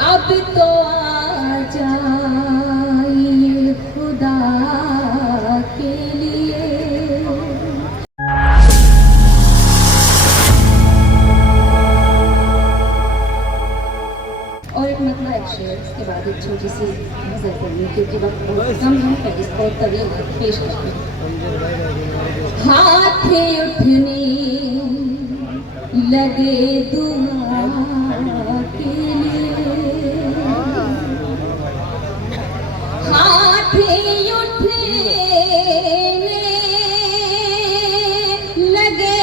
अब तो आ जाइए खुदा के लिए। और एक मतला एक शेर, इसके बाद एक छोटी सी नजर पड़नी क्योंकि वक्त बहुत कम है, पर इसको तवील पेश करते हैं। हाथ उठने लगे दुआ के लिए, हाथ उठने लगे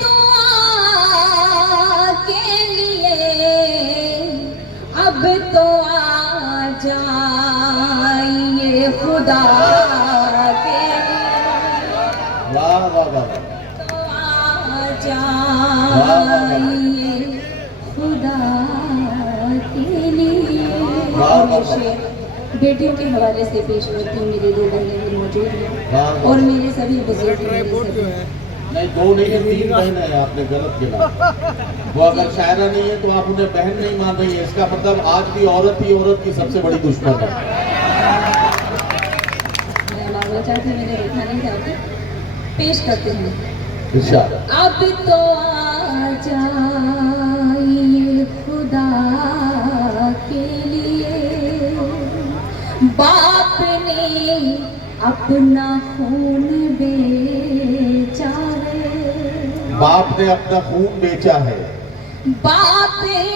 दुआ के लिए, अब तो आ जाइए खुदा के लिए। वाह वाह वाह, जाइए खुदा के लिए। और ये शेर बेटियों के हवाले से पेश करती हूँ। मेरे 2 बहनें भी मौजूद हैं और मेरे सभी बुजुर्ग नहीं 2 नहीं है 3 बहन है, आपने गलत गिना। वो अगर शायरा नहीं है तो आप उन्हें बहन नहीं मान रही है, इसका मतलब आज भी औरत ही औरत की सबसे बड़ी दुश्मन है। मैं मांगना चाहती हूँ, मैंने देखा नहीं था। पेश करते हैं। अब तो आ जाइए खुदा के लिए, बाप ने अपना खून बेचा है, बाप ने अपना खून बेचा है, बाप ने अपना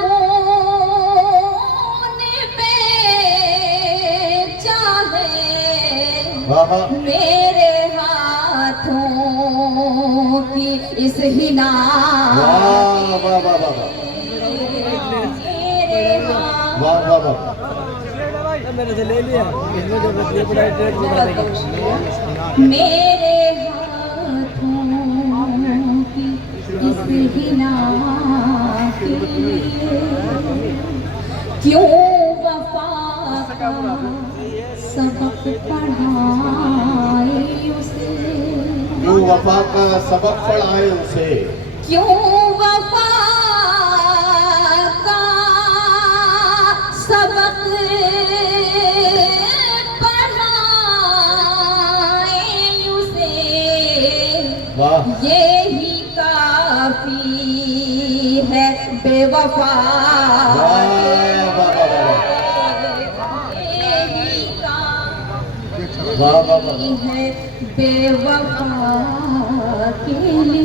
खून बेचा है, मेरे हाथों की इस हिना मेरे से ले लिया, मेरे हाथों की इस हिना के लिए क्यों वफा का सबक पढ़ाए उसे, क्यों वफा का सबक पढ़ाए उसे, क्यों वफा का सबक पढ़ाए उसे, यही काफी है बेवफा। है बेवफा के लिए।